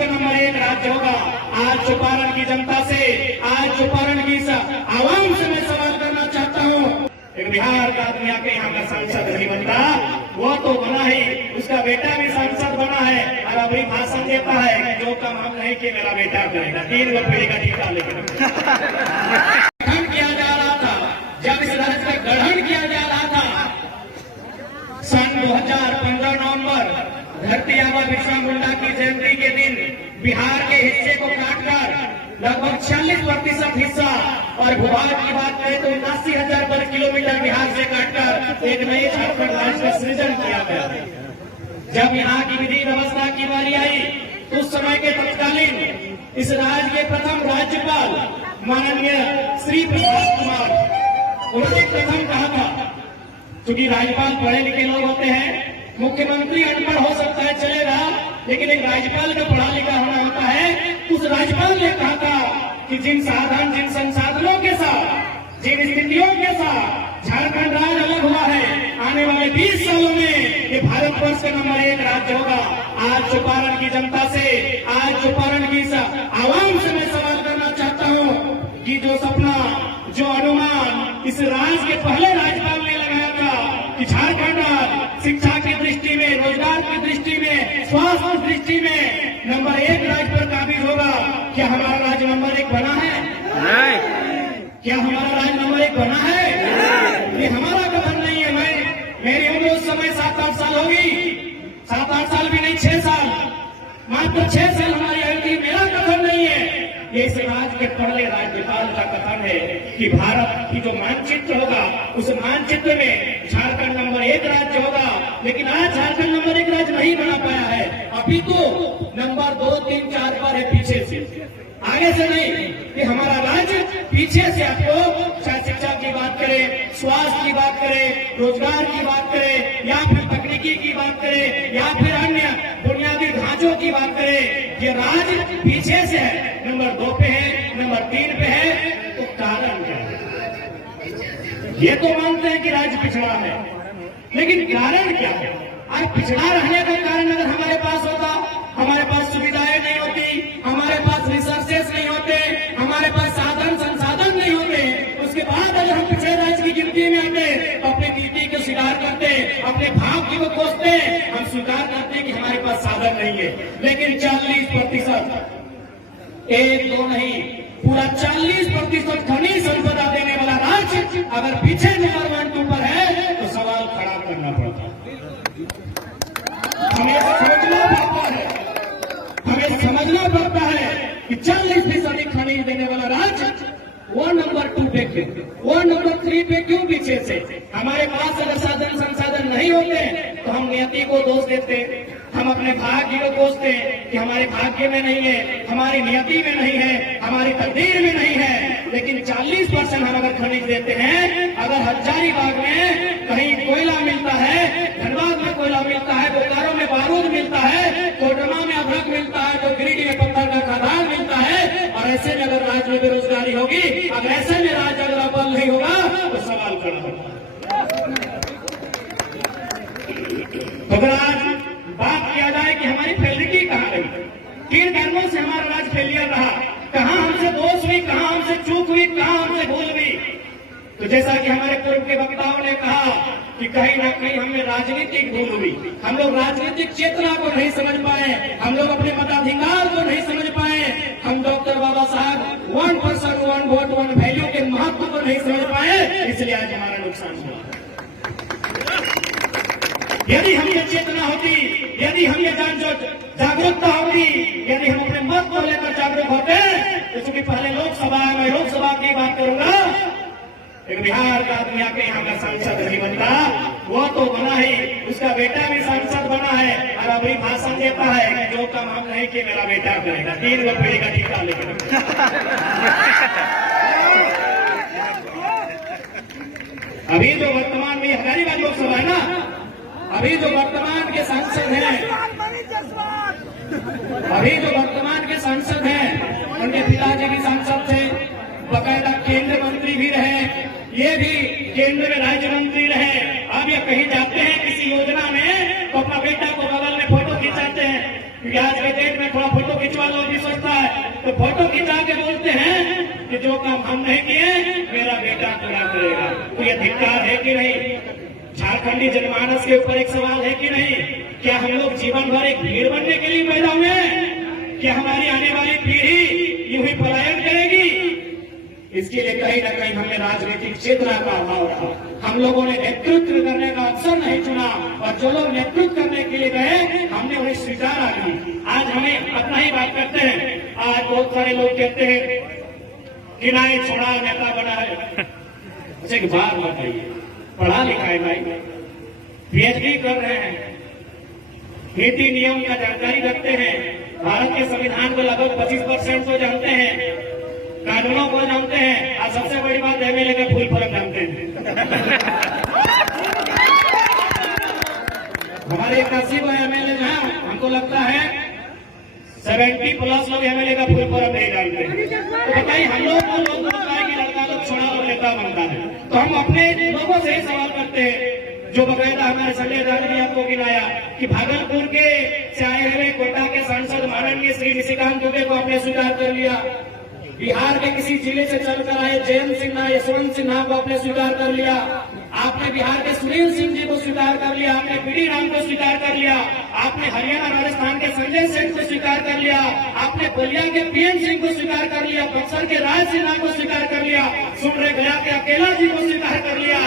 का नंबर 1 राज्य होगा। आज चंपारण की जनता से, आज चंपारण की आवाम से मैं सवाल करना चाहता हूँ, बिहार का आदमी आके यहाँ का सांसद नहीं बनता, वो तो बना ही, उसका बेटा भी सांसद बना है और अभी भाषण देता है कि जो काम हम नहीं किए मेरा बेटा करेगा। 3 गो पीढ़ी का टीका लेकर गठन किया जा रहा था, जब इस राज्य का गठन किया जा रहा था सन 2015 नवंबर धरती आबा बिरसा मुंडा की जयंती के दिन बिहार के हिस्से को काटकर लगभग 46% हिस्सा और भूभाग की बात करें तो 79,000 वर्ग किलोमीटर बिहार से काटकर एक नई झारखंड राज्य का सृजन किया गया। जब यहाँ की विधि व्यवस्था की बारी आई तो उस समय के तत्कालीन इस राज्य के प्रथम राज्यपाल माननीय श्री प्रभात कुमार, उन्होंने प्रथम कहा था, क्योंकि राज्यपाल पढ़े लिखे लोग होते हैं, मुख्यमंत्री अनपढ़ हो सकता है चलेगा, लेकिन एक राज्यपाल का पढ़ा लिखा होना होता है। उस राज्यपाल ने कहा था कि जिन संसाधनों के साथ, जिन स्थितियों के साथ झारखंड राज्य अलग हुआ है, आने वाले 20 सालों में ये भारतवर्ष का नंबर 1 राज्य होगा। आज चंपारण की जनता से, आज चंपारण की आवाम से मैं सवाल करना चाहता हूँ कि जो सपना, जो अनुमान इस राज्य के पहले राज्यपाल ने लगाया था कि झारखंड राज्य शिक्षा की दृष्टि में, रोजगार की दृष्टि में, स्वास्थ्य की दृष्टि में नंबर 1 राज्य पर काबिज होगा, क्या हमारा राज्य नंबर 1 बना है? नहीं। क्या हमारा राज्य नंबर 1 बना है? ये हमारा कथन नहीं है। मेरी उम्र उस समय 7-8 साल होगी, 7-8 साल भी नहीं, 6 साल, मात्र 6 साल हमारी आयु थी। मेरा कथन नहीं है, ये इस राज्य के पहले राज्यपाल का कथन है कि भारत की जो मानचित्र होगा उस मानचित्र में झारखंड नंबर 1 राज्य होगा। लेकिन आज झारखंड नंबर 1 राज्य नहीं बना पाया है, अभी तो नंबर 2, 3, 4 पर है, पीछे से, आगे से नहीं। कि हमारा राज्य पीछे से, आपको चाहे शिक्षा की बात करें, स्वास्थ्य की बात करें, रोजगार की बात करें, या फिर तकनीकी की बात करें, या फिर अन्य बुनियादी ढांचों की बात करें, ये राज्य पीछे से है, नंबर 2 पे है, नंबर 3 पे है। तो कारण क्या है? ये तो मानते हैं कि राज्य पिछड़ा है, लेकिन कारण क्या है? आज पिछड़ा रहने का कारण अगर हमारे पास होता, हमारे पास सुविधाएं नहीं होती, हमारे पास रिसोर्सेस नहीं होते, हमारे पास साधन संसाधन नहीं होते, उसके बाद अगर हम पिछड़े राज्य की गिनती में आते तो अपनी नीति को स्वीकार करते, अपने भाग्य को कोसते, हम स्वीकार करते कि हमारे पास साधन नहीं है। लेकिन 40%, 1-2 नहीं, पूरा 40% खनिज संपदा देने वाला राज्य अगर पीछे नंबर 1-2 पर है तो सवाल खड़ा करना पड़ता है। हमें समझना पड़ता है, हमें समझना पड़ता है कि 40% खनिज देने वाला राज्य वो नंबर 2 पे क्यों, वो नंबर 3 पे क्यों पीछे से? हमारे पास अगर साधन संसाधन नहीं होते तो हम नियति को दोष देते, हम अपने भाग्य को कोसते कि हमारे भाग्य में नहीं है, हमारी नियति में नहीं है, हमारी तकदीर में नहीं है। लेकिन 40% हम अगर खनिज देते हैं, अगर हजारीबाग में कहीं कोयला मिलता है, धनबाद में कोयला मिलता है, बोकारो में बारूद मिलता है, कोडरमा में अभ्रक मिलता है, तो गिरिडीह में पत्थर का खदान मिलता है, और ऐसे में अगर राज्य में बेरोजगारी होगी, अगर ऐसे में राज्य अगर बल नहीं होगा तो सवाल करना होगा। अगर आज बात किया जाए कि हमारी फेलिटी कहाँ गई, किन कारणों से हमारा राज्य फेलियर रहा, कहाँ हमसे दोष हुई, कहाँ हमसे चूक हुई, कहाँ हमसे भूल हुई, तो जैसा कि हमारे पूर्व के वक्ताओं ने कहा कि कहीं ना कहीं हमें राजनीतिक भूल हुई, हम लोग राजनीतिक चेतना को नहीं समझ पाए, हम लोग अपने मताधिकार को नहीं समझ पाए, हम डॉक्टर बाबा साहब 1 पर्सन 1 वोट 1 वैल्यू के महत्व को नहीं समझ पाए, इसलिए आज हमारा नुकसान हुआ। यदि हम ये चेतना होती, यदि हम ये जागरूकता होती, यदि हम अपने मत को लेकर जागरूक होते, तो चूंकि पहले लोकसभा की बात करूंगा, एक बिहार का आदमी आके यहाँ का सांसद नहीं बनता, वो तो बना ही, उसका बेटा भी सांसद बना है और अभी भाषण देता है कि जो काम हम नहीं किए मेरा बेटा करेगा। 3 गो पीढ़ी का टीका लेकर अभी जो वर्तमान में हजारीबाग लोकसभा है ना, अभी जो वर्तमान के सांसद हैं, अभी जो वर्तमान के सांसद हैं, उनके पिताजी भी सांसद थे, बकायदा केंद्र मंत्री भी रहे, ये भी केंद्र में राज्य मंत्री रहे। अब ये कहीं जाते हैं किसी योजना में तो अपना बेटा को बगल में फोटो खिंचाते हैं, क्योंकि आज के डेट में थोड़ा फोटो खिंचवा लोग भी सोचता है, तो फोटो खिंचा के बोलते हैं कि जो काम हम नहीं किए मेरा बेटा पूरा करेगा। तो ये धिक्कार है कि नहीं? झारखंडी जनमानस के ऊपर एक सवाल है कि नहीं? क्या हम लोग जीवन भर एक भीड़ बनने के लिए पैदा हुए हैं? क्या हमारी आने वाली पीढ़ी यूं ही पलायन करेगी? इसके लिए कहीं ना कहीं हमें राजनीतिक चेतना का अभाव रहा। हम लोगों ने नेतृत्व करने का अवसर नहीं चुना, और जो लोग नेतृत्व करने के लिए गए हमने उन्हें स्वीकारा नहीं। आज हमें अपना ही बात करते हैं। आज बहुत सारे लोग कहते हैं कि ना ये छोड़ा नेता बना है। मुझे एक बात बताइए, पढ़ा लिखा है भाई, पीएचडी कर रहे हैं, नीति नियम का जानकारी रखते हैं, भारत के संविधान को लगभग 25% तो जानते हैं, कानूनों को जानते हैं, और सबसे बड़ी बात एमएलए का फुल फॉर्म जानते हैं। हमारे 81 एमएलए हैं, हमको लगता है 70+ लोग एमएलए का फुल फॉर्म नहीं जानते। तो बताइए हम लोग को लोग बोलता है कि लड़का लोग छोड़ा और नेता बनता है, तो हम अपने लोगों से ही सवाल करते हैं। जो बकायदा हमारे संजय दादा ने आपको गिनाया कि भागलपुर के से आए हुए कोटा के सांसद माननीय श्री निशिकांत दुबे को आपने स्वीकार कर लिया, बिहार के किसी जिले से चलकर आए जयंत सिन्हा, यशवंत सिन्हा को आपने स्वीकार कर लिया, आपने बिहार के सुनील सिंह जी को स्वीकार कर लिया, आपने बीडी राम को स्वीकार कर लिया, आपने हरियाणा राजस्थान के संजय सेठ को स्वीकार कर लिया, आपने बलिया के पीएन सिंह को स्वीकार कर लिया, बक्सर के राज सिन्हा को स्वीकार कर लिया, सुन रहे गया के अकेला जी को स्वीकार कर लिया।